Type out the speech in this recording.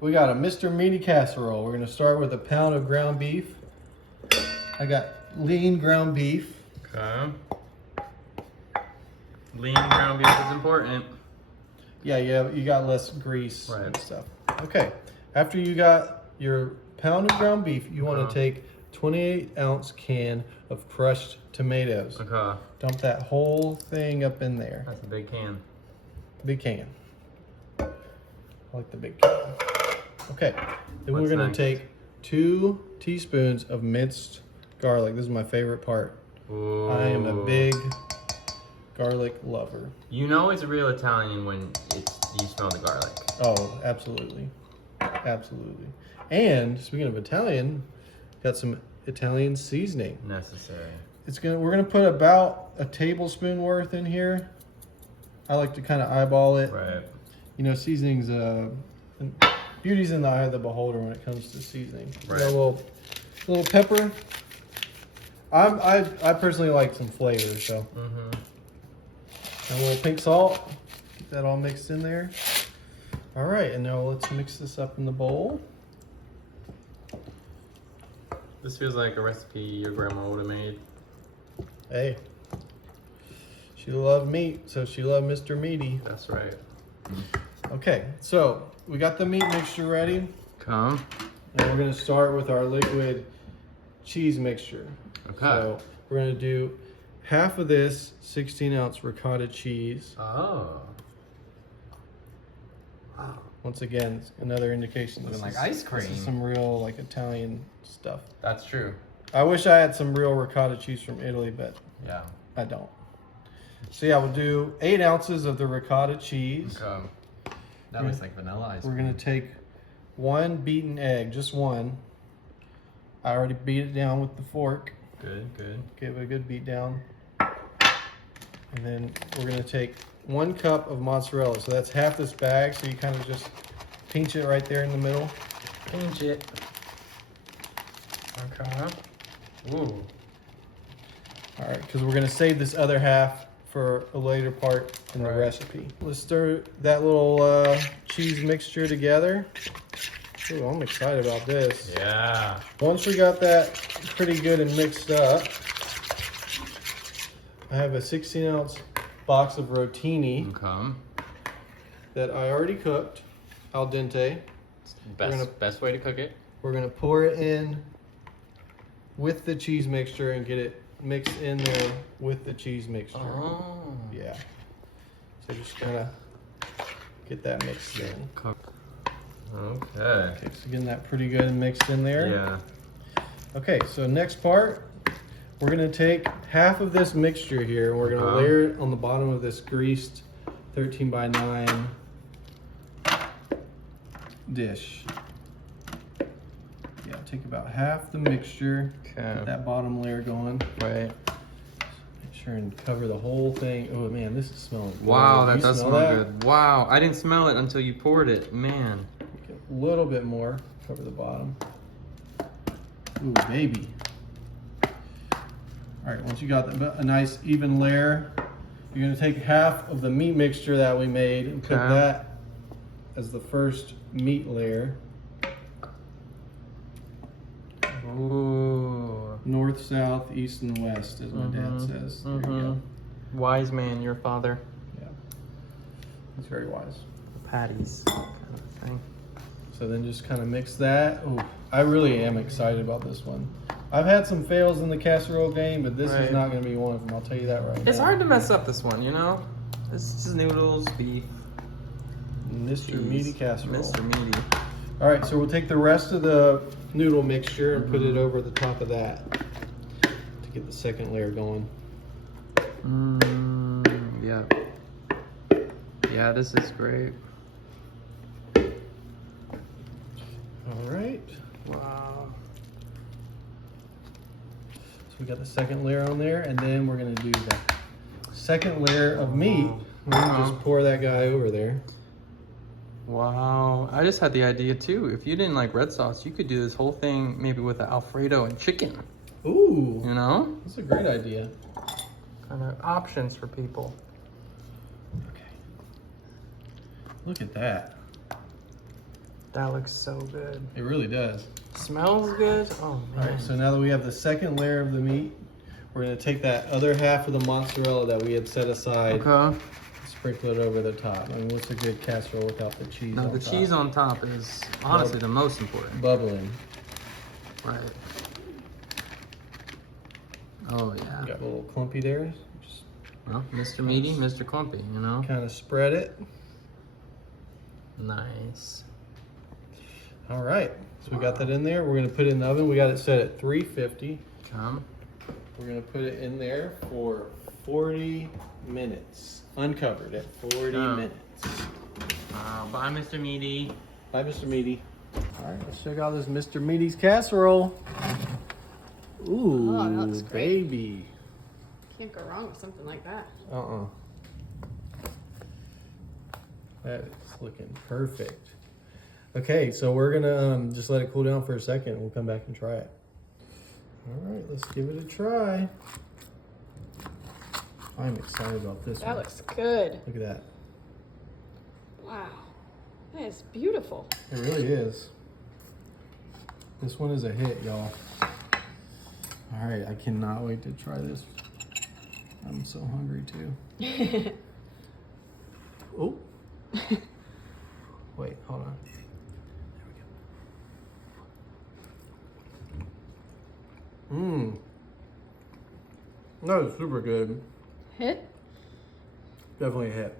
We got a Mr. Meaty Casserole. We're gonna start with a pound of ground beef. I got lean ground beef. Okay. Lean ground beef is important. Yeah, you got less grease and Right. stuff. Okay, after you got your pound of ground beef, you wanna take 28-ounce can of crushed tomatoes. Okay. Dump that whole thing up in there. That's a big can. Big can. I like the big can. Okay, then What's we're gonna next? take 2 teaspoons of minced garlic. This is my favorite part. Ooh. I am a big garlic lover. You know it's a real Italian when you smell the garlic. Oh, absolutely. Absolutely. And speaking of Italian, got some Italian seasoning. Necessary. We're gonna put about a tablespoon worth in here. I like to kind of eyeball it. Right. You know, seasoning's beauty's in the eye of the beholder when it comes to seasoning. Right. Got a little pepper. I personally like some flavor, so. Mm-hmm. And a little pink salt. Get that all mixed in there. All right, and now let's mix this up in the bowl. This feels like a recipe your grandma would have made. Hey, she loved meat, so she loved Mr. Meaty. That's right. Okay, so we got the meat mixture ready. Come. And we're gonna start with our liquid cheese mixture. Okay. So we're gonna do half of this 16-ounce ricotta cheese. Oh. Wow. Once again, it's another indication Looking this like is- ice cream. This is some real like Italian stuff. That's true. I wish I had some real ricotta cheese from Italy, but Yeah. I don't. So yeah, we'll do 8 ounces of the ricotta cheese. Okay. That Yeah. looks like vanilla ice We're cream. gonna take 1 beaten egg, just one. I already beat it down with the fork. Good, good. Give it a good beat down. And then we're gonna take 1 cup of mozzarella. So that's half this bag. So you kind of just pinch it right there in the middle. Pinch it. Okay. Ooh. All right, because we're gonna save this other half for a later part in the Right. recipe. Let's stir that little cheese mixture together. Ooh, I'm excited about this. Yeah. Once we got that pretty good and mixed up, I have a 16-ounce box of rotini Okay. that I already cooked, al dente. Best way to cook it. We're gonna pour it in with the cheese mixture and get it mixed in there with the cheese mixture. Oh. Yeah. So just gotta get that mixed in. Okay. Okay, so getting that pretty good and mixed in there. Yeah. Okay, so next part, we're gonna take half of this mixture here and we're gonna Uh-huh. layer it on the bottom of this greased 13 by 9 dish. Yeah, take about half the mixture, Okay. get that bottom layer going. Right. Make sure and cover the whole thing. Oh man, this is smelling good. Wow, that You does smell smell that? good. Wow, I didn't smell it until you poured it. Man. Get a little bit more, cover the bottom. Ooh, baby. All right, once you got a nice even layer, you're gonna take half of the meat mixture that we made and put Okay. that as the first meat layer. Ooh. North, south, east, and west, as my dad says. There you go. Wise man, your father. Yeah, he's very wise. Patties kind of thing. So then just kind of mix that. Oh, I really am excited about this one. I've had some fails in the casserole game, but this is Right. not going to be one of them. I'll tell you that right now. It's hard to mess up this one, you know? This is noodles, beef, Mr. cheese. Meaty Casserole. Mr. Meaty. All right, so we'll take the rest of the noodle mixture and put it over the top of that to get the second layer going. Yeah. Yeah, this is great. All right, Wow. so we got the second layer on there, and then we're gonna do the second layer of meat. We're gonna just pour that guy over there. Wow. I just had the idea too. If you didn't like red sauce, you could do this whole thing maybe with the Alfredo and chicken. Ooh, You know? that's a great idea. Kind of options for people. Okay, look at that. That looks so good. It really does. Smells good. Oh All man. right, so now that we have the second layer of the meat, we're gonna take that other half of the mozzarella that we had set aside, Okay. sprinkle it over the top. I mean, what's a good casserole without the cheese No, on the top? cheese on top is honestly the most important. Bubbling. Right. Oh yeah. Got a little clumpy there. Just Well, Mr. Meaty, Mr. Clumpy, you know? kind of spread it. Nice. All right, so we got that in there. We're gonna put it in the oven. We got it set at 350. Come. We're gonna put it in there for 40 minutes, uncovered at 40 minutes. Bye, Mr. Meaty. Bye, Mr. Meaty. All right, let's check out this Mr. Meaty's casserole. Ooh, Oh, that looks great. baby. Can't go wrong with something like that. That is looking perfect. Okay, so we're gonna just let it cool down for a second. We'll come back and try it. All right, let's give it a try. I'm excited about this That one. looks good. Look at that. Wow. That is beautiful. It really is. This one is a hit, y'all. All right, I cannot wait to try this. I'm so hungry too. Oh. Wait, hold on. There we go. That is super good. Hit? Definitely a hit.